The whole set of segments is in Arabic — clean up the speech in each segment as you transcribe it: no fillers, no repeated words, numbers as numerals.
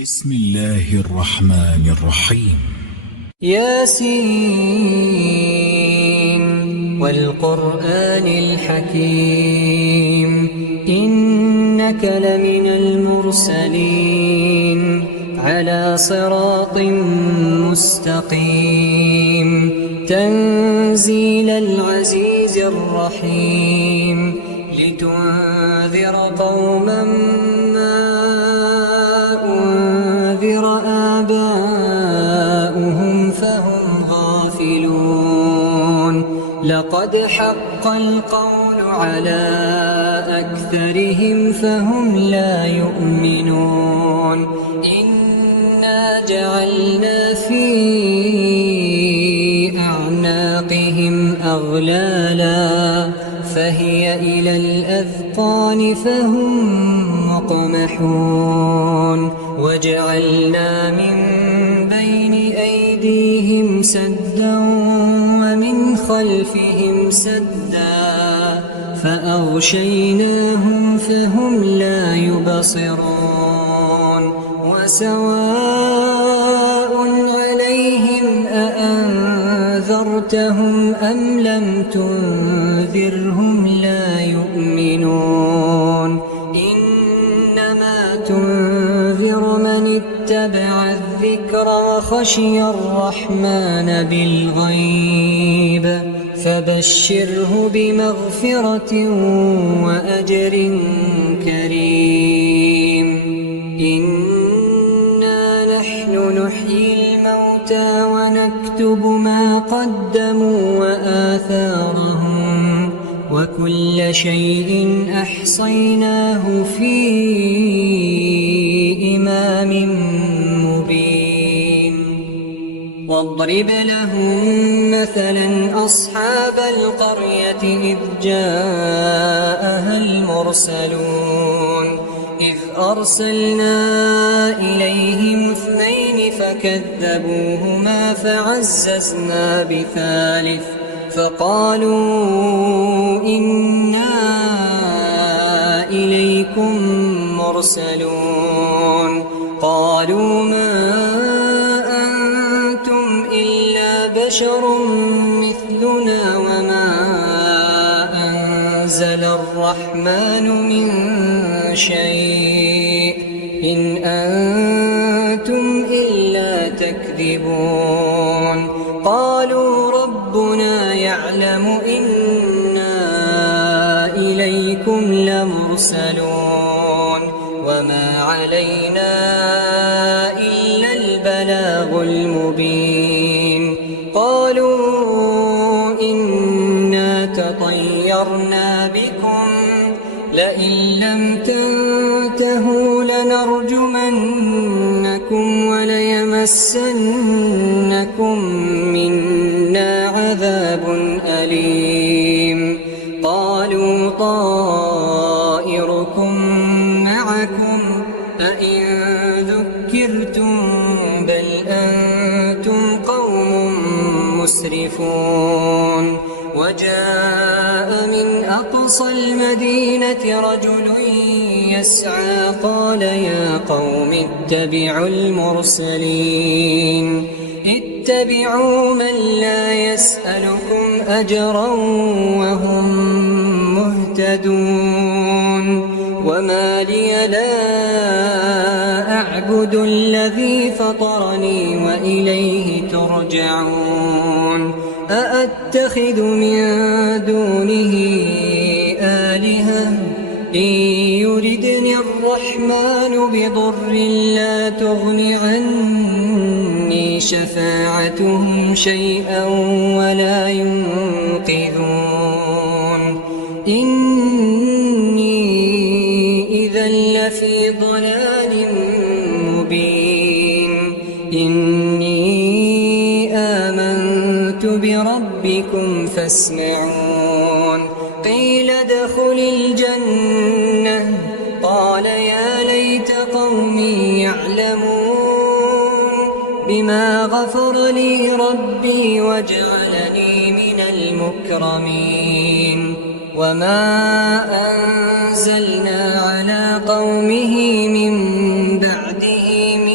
بسم الله الرحمن الرحيم. ياسين والقرآن الحكيم إنك لمن المرسلين على صراط مستقيم تنزيل العزيز الرحيم لتنذر قوما ما أنذر آباؤهم فهم غافلون لقد حق القول على أكثرهم فهم لا يؤمنون إنا جعلنا في أعناقهم أغلالا فهي إلى الأذقان فهم مقمحون وجعلنا من بين أيديهم سدا ومن خلفهم سدا فأغشيناهم فهم لا يبصرون وسواء عليهم أأنذرتهم أم لم تنذرهم لا يؤمنون إنما تنذر من اتبع الذكر وخشي الرحمن بالغيب فبشره بمغفرة وأجر كريم إنا نحن نحيي الموتى ونكتب ما قدموا وآثارهم وكل شيء أحصيناه في إمام مبين واضرب لهم مثلا أصحاب القرية إذ جاءها المرسلون إذ أرسلنا إليهم اثنين فكذبوهما فعززنا بثالث فقالوا إنا إليكم مرسلون قالوا ما أنتم إلا بشر مثلنا وما أنزل الرحمن من شيء إن أنتم إلا تكذبون قالوا ربنا يعلم إنا إليكم لمرسلون وما علينا إلا البلاغ المبين قالوا إنا تطيرنا بكم لئن لم تنتهوا لنرجمنكم وليمسنكم منا عذاب أليم قالوا طائركم معكم أئن ذكرتم بل أنتم قوم مسرفون وجاء من أقصى المدينة رجل يسعى قال يا قوم اتبعوا المرسلين اتبعوا من لا يسألكم أجرا وهم مهتدون وما لي لا أعبد الذي فطرني وإليه ترجعون أأتخذ من دونه آلهة إن يردني الرحمن بضر لا تغن عني شفاعتهم شيئا ولا ينقذون إني إذا لفي ضلال مبين إني آمنت بربكم فاسمعون قيل ادخل الجنة قال يا ليت قومي يعلمون بما غفر لي ربي وجعلني من المكرمين وما أنزلنا على قومه من بعده من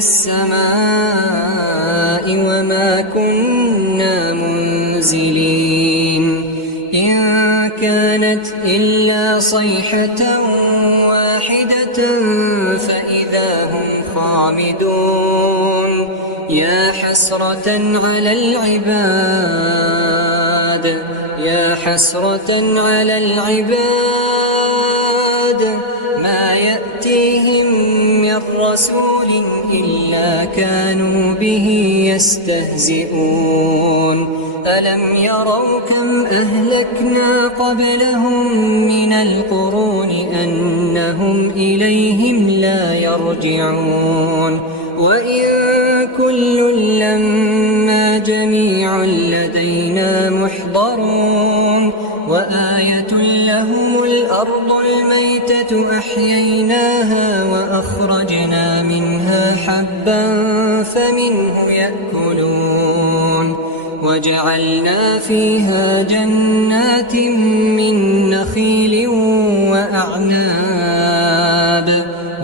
السماء وما كنا منزلين إن كانت إلا صيحة واحدة فإذا هم خامدون يا حسرة على العباد يا حسرة على العباد ما يأتيهم من رسول إلا كانوا به يستهزئون ألم يروا كم أهلكنا قبلهم من القرون أنهم إليهم لا يرجعون وإن كل لما جميع لدينا محضرون وآية لهم الأرض الميتة أحييناها وأخرجنا منها حبا فمنه يأكلون وجعلنا فيها جنات من نخيل وأعناب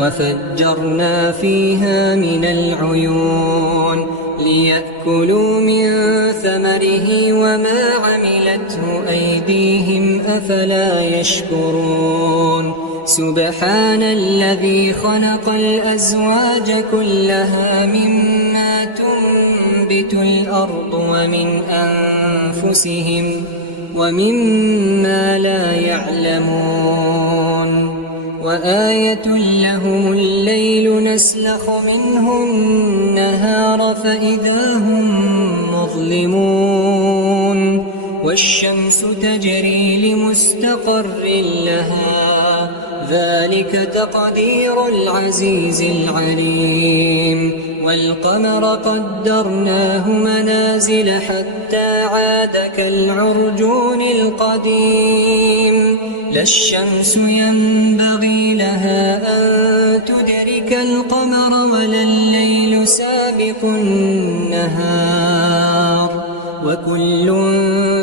وفجرنا فيها من العيون ليأكلوا من ثمره وما عملته أيديهم أفلا يشكرون سبحان الذي خلق الأزواج كلها مما تنبت الأرض ومن أنفسهم ومما لا يعلمون وآية لهم الليل نسلخ منه النهار فإذا هم مظلمون والشمس تجري لمستقر لها ذلك تقدير العزيز العليم والقمر قدرناه منازل حتى عاد كالعرجون القديم لا الشمس ينبغي لها أن تدرك القمر ولا الليل سابق النهار وكل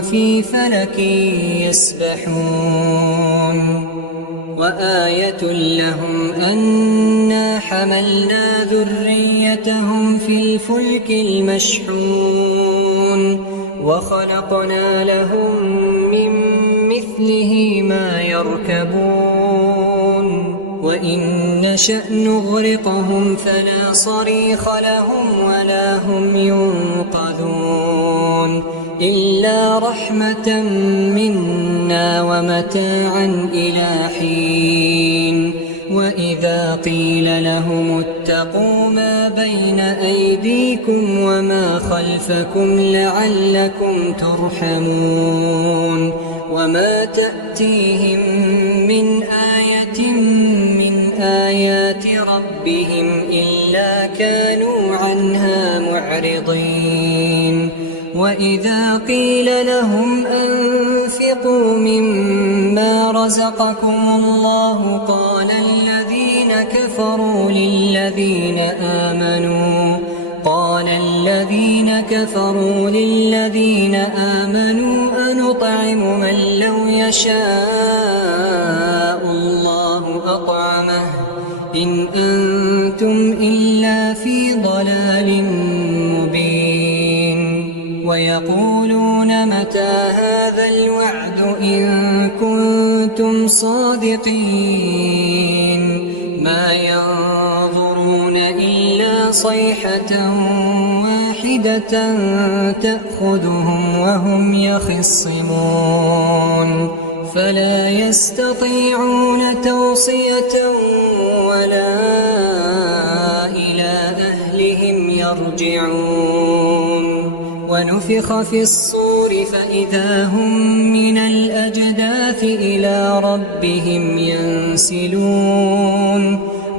في فلك يسبحون وآية لهم أنا حملنا ذريتهم في الفلك المشحون وخلقنا لهم من مثله ما يركبون وإن نشأ نغرقهم فلا صريخ لهم ولا هم ينقذون إلا رحمة منا ومتاعا إلى حين وإذا قيل لهم اتقوا ما بين أيديكم وما خلفكم لعلكم ترحمون وما تأتيهم من آية من آيات ربهم إلا كانوا عنها معرضين وإذا قيل لهم أنفقوا مما رزقكم الله قال الذين كفروا للذين آمنوا أنطعم من لو يشاء الله أطعمه إن أنتم إلا في ضلال مبين ويقولون متى هذا الوعد إن كنتم صادقين ما ينظرون إلا صيحة واحدة تأخذهم وهم يخصمون فلا يستطيعون توصية ولا إلى أهلهم يرجعون ونفخ في الصور فإذا هم من الأجداث إلى ربهم ينسلون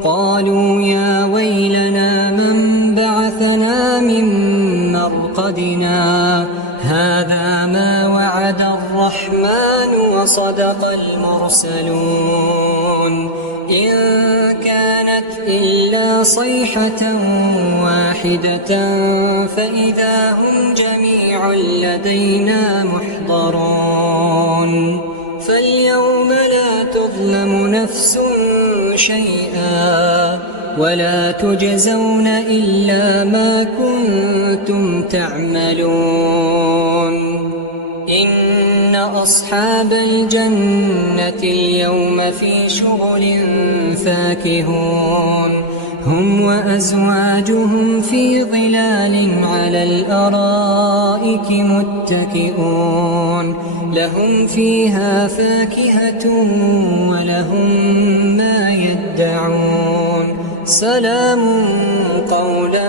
قالوا يا ويلنا من بعثنا من مرقدنا هذا ما وعد الرحمن وصدق المرسلون إن كانت إلا صيحة واحدة فإذا هم جميع لدينا محضرون فاليوم لا تظلم نفس شيئا ولا تجزون إلا ما كنتم تعملون إن أصحاب الجنة اليوم في شغل فاكهون هم وأزواجهم في ظلال على الأرائك متكئون لهم فيها فاكهة ولهم ما يدعون سلام قولا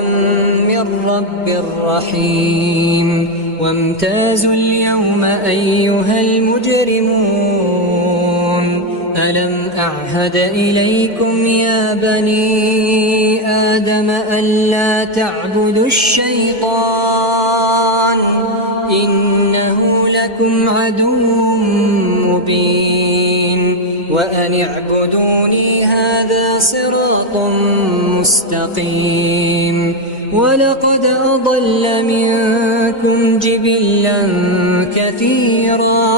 من رب رحيم وامتازوا اليوم أيها المجرمون ألم أعهد إليكم يا بني آدم ألا تعبدوا الشيطان إنه لكم عدو مبين وأن اعبدوني هذا صراط مستقيم ولقد أضل منكم جبلا كثيرا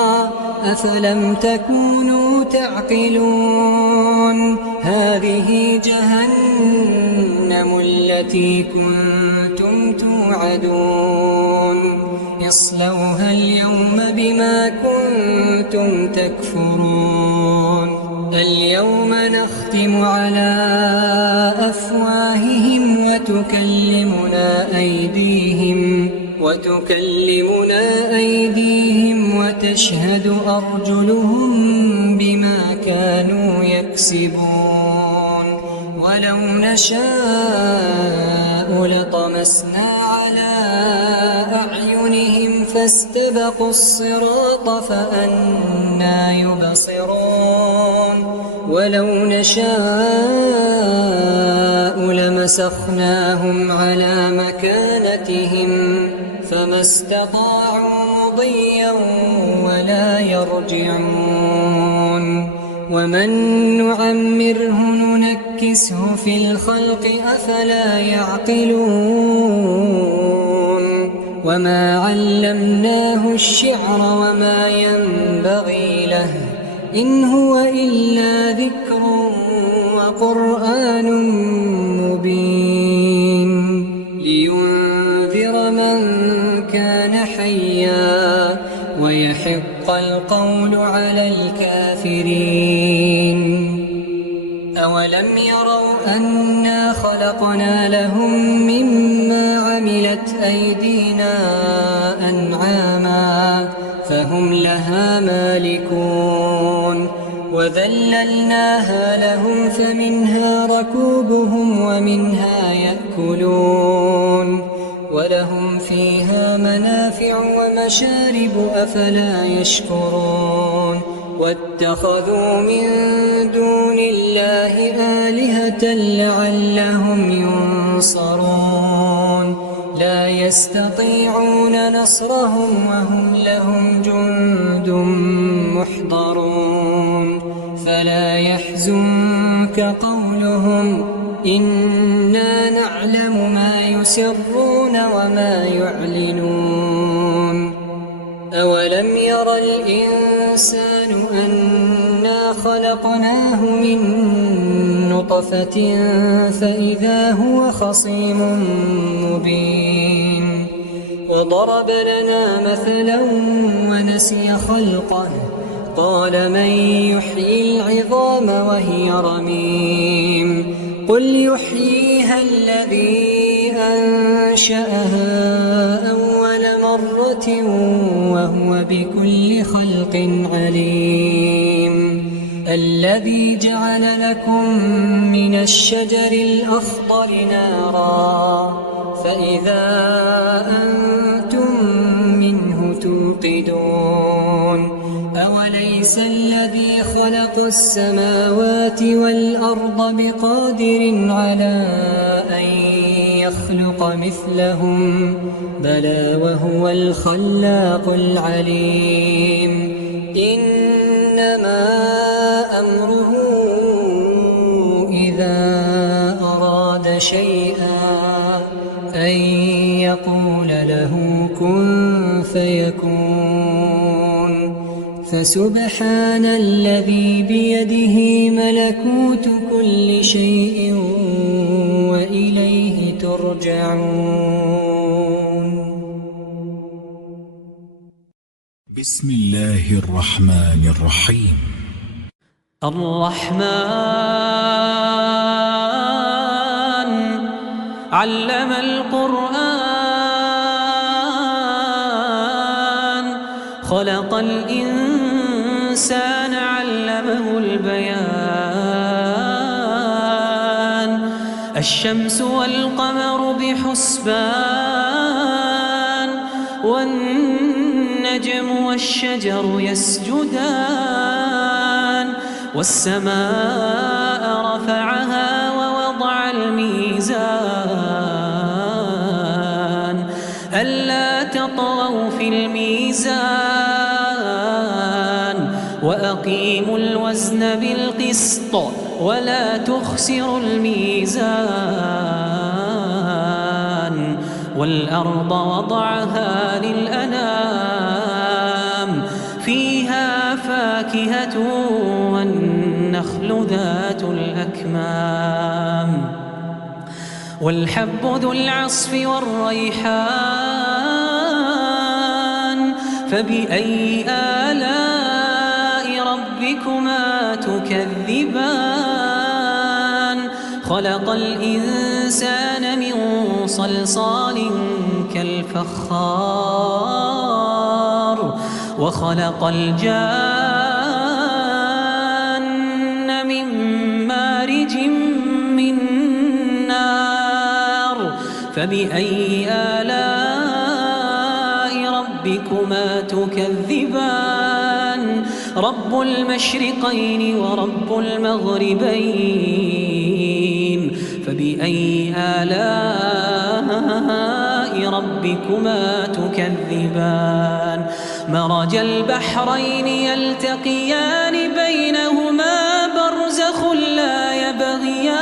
أفلم تكونوا تعقلون هذه جهنم التي كنتم توعدون اصلوها اليوم بما كنتم تكفرون اليوم نختم على أفواههم وتكلمنا أيديهم وتشهد أرجلهم بما كانوا يكسبون ولو نشاء لطمسنا على أعينهم فاستبقوا الصراط فأنى يبصرون ولو نشاء لمسخناهم على مكانتهم فما استطاعوا مضيا ولا يرجعون ومن نعمره ننكسه في الخلق أفلا يعقلون وما علمناه الشعر وما ينبغي له إن هو إلا ذكر وقرآن مبين لينذر من كان حيا ويحق القول على الكافرين أولم يروا أنا خلقنا لهم مما عملت أيدينا أنعاما فهم لها مالكون وذللناها لهم فمنها ركوبهم ومنها يأكلون ولهم فيها منافع ومشارب أفلا يشكرون واتخذوا من دون الله آلهة لعلهم ينصرون لا يستطيعون نصرهم وهم لهم جند محضرون فلا يحزنك قولهم إنا نعلم ما يسرون وما يعلنون أولم ير الإنسان أنا خلقناه من نطفة فإذا هو خصيم مبين وضرب لنا مثلا ونسي خلقه قال من يحيي العظام وهي رميم قل يحييها الذي أنشأها أول مرة وهو بكل خلق عليم الذي جعل لكم من الشجر الأخضر نارا فإذا أنتم منه توقدون أوليس الذي خلق السماوات والأرض بقادر على أن يخلق مثلهم بلى وهو الخلاق العليم إنما أمره إذا أراد شيئا أن يقول له كن فيكون فسبحان الذي بيده ملكوت كل شيء يرجعون. بسم الله الرحمن الرحيم. الرحمن علم القرآن خلق الإنسان علمه البيان الشمس والقمر بحسبان والنجم والشجر يسجدان والسماء رفعها ووضع الميزان ألا تطغوا في الميزان وأقيموا الوزن بالقسط ولا تخسروا الميزان والأرض وضعها للأنام فيها فاكهة والنخل ذات الأكمام والحب ذو العصف والريحان فبأي آلاء ربكما تكذبان خلق الإنسان من صلصال كالفخار وخلق الجان من مارج من نار فبأي آلاء ربكما تكذبان رب المشرقين ورب المغربين فبأي آلاء ربكما تكذبان مرج البحرين يلتقيان بينهما برزخ لا يبغيان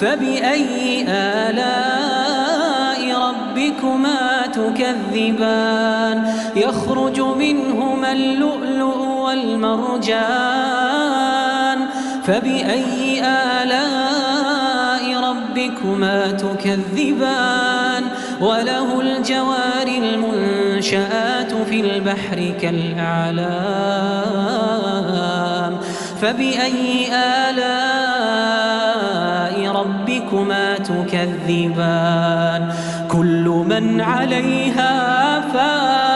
فبأي آلاء ربكما تكذبان يخرج منهما اللؤلؤ والمرجان فبأي آلاء ربكما تكذبان وله الجوار المنشآت في البحر كالأعلام فبأي آلاء ربكما تكذبان كل من عليها فان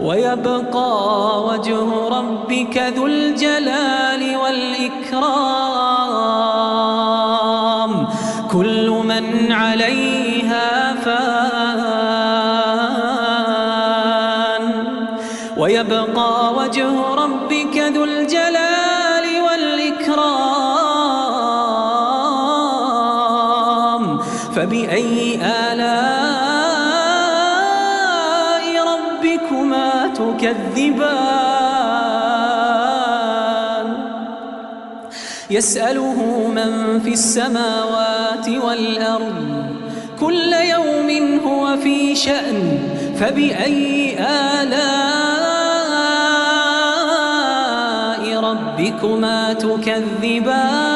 ويبقى وجه ربك ذو الجلال والإكرام كل من عليها فان ويبقى وجه ربك ذو الجلال والإكرام فبأي آلاء ربكما تكذبان يسأله من في السماوات والأرض كل يوم هو في شأن فبأي آلاء ربكما تكذبان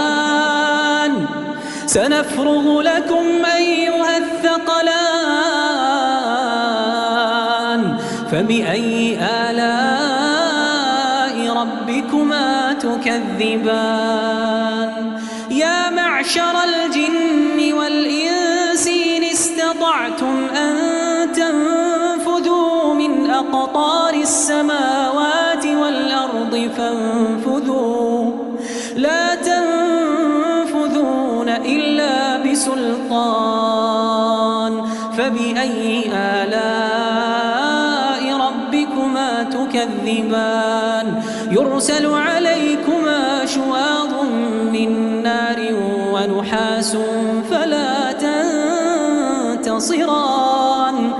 سنفرغ لكم أيها الثقلان فبأي آلاء ربكما تكذبان يا معشر الجن والإنس إن استطعتم أن تنفذوا من أقطار السماوات والأرض فانفذوا لا تنفذون إلا بسلطان فبأي آلاء ربكما تكذبان يرسل عليكما شواظ من نار ونحاس فلا تنتصران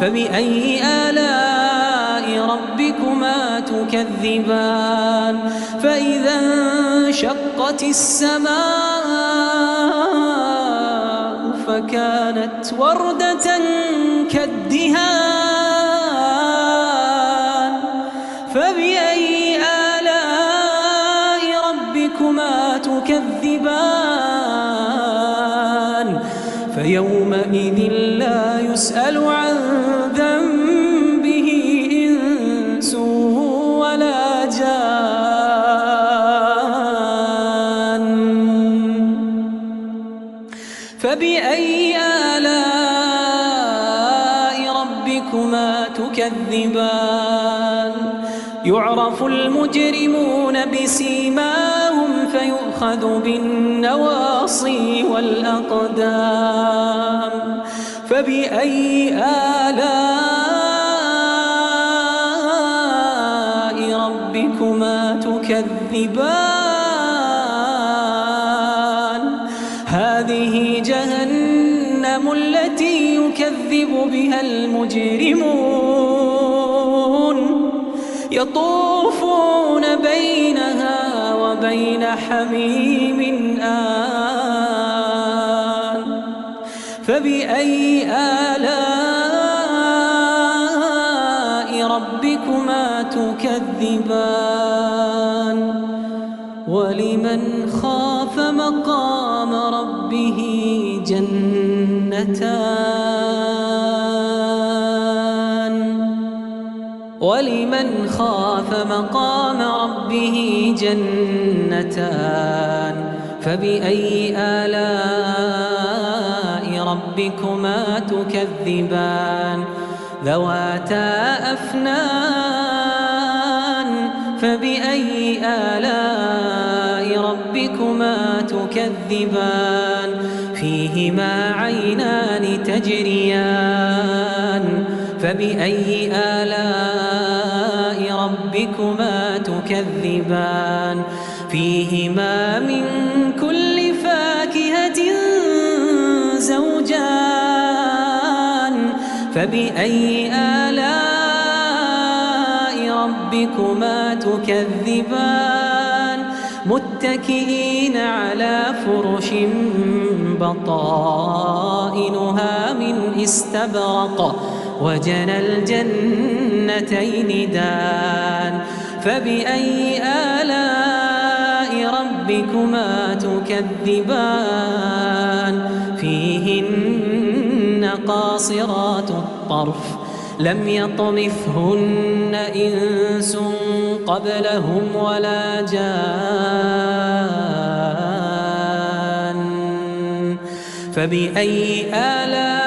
فبأي آلاء ربكما تكذبان فإذا انشقت السماء فكانت وردة كالدهان فبأي تكذبان فيومئذ لا يسأل عن ذنبه إنس ولا جان فبأي آلاء ربكما تكذبان يعرف المجرمون بسيماهم فيؤخذ بالنواصي والأقدام فبأي آلاء ربكما تكذبان هذه جهنم التي يكذب بها المجرمون يطوفون بينها وبين حميم آن فبأي آلاء ربكما تكذبان ولمن خاف مقام ربه جنتان ولمن خاف مقام ربه جنتان فبأي آلاء ربكما تكذبان ذواتا أفنان فبأي آلاء ربكما تكذبان فيهما عينان تجريان فبأي آلاء ربكما تكذبان فيهما من كل فاكهة زوجان فبأي آلاء ربكما تكذبان متكئين على فرش بطائنها من استبرق وجنى الجنتين دان فبأي آلاء ربكما تكذبان فيهن قاصرات الطرف لم يطمثهن إنس قبلهم ولا جان فبأي آلاء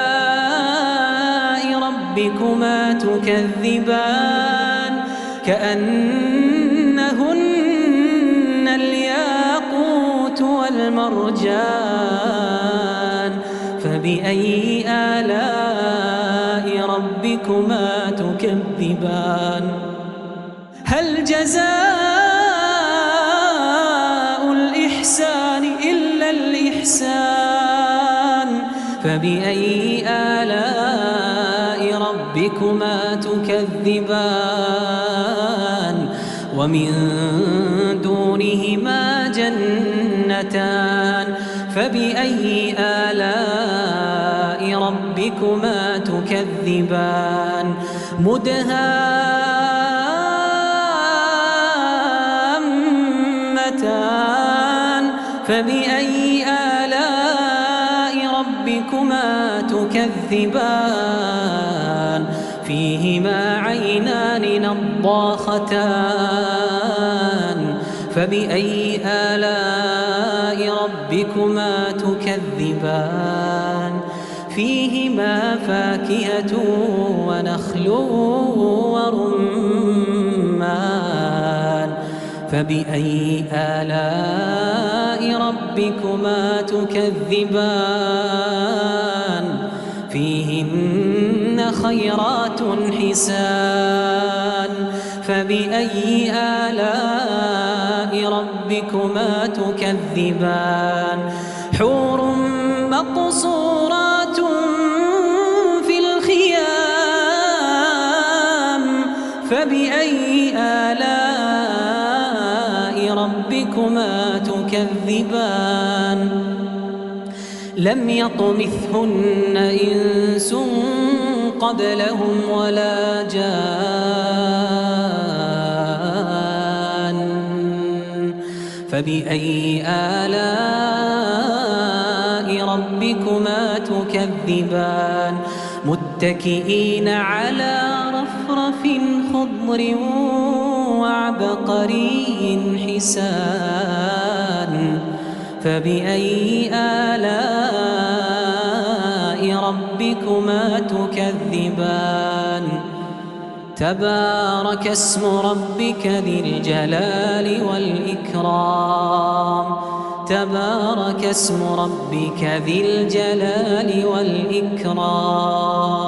ربكما تكذبان كأنهن الياقوت والمرجان فبأي آلاء ربكما تكذبان هل جزاء الإحسان إلا الإحسان فبأي آلاء ربكما تكذبان ومن دونهما جنتان فبأي آلاء ربكما تكذبان مدهامتان فبأي آلاء ربكما تكذبان فيهما عينان نضاختان فبأي آلاء ربكما تكذبان فيهما فاكهة ونخل ورمان فبأي آلاء ربكما تكذبان فيهن خيرات حسان فبأي آلاء ربكما تكذبان حور مقصورات في الخيام فبأي آلاء ربكما تكذبان لم يطمثهن إنس قبلهم ولا جان فبأي آلاء ربكما تكذبان متكئين على رفرف خضر وعبقري حسان فبأي آلاء ربكما تكذبان تبارك اسم ربك ذي الجلال والإكرام تبارك اسم ربك ذي الجلال والإكرام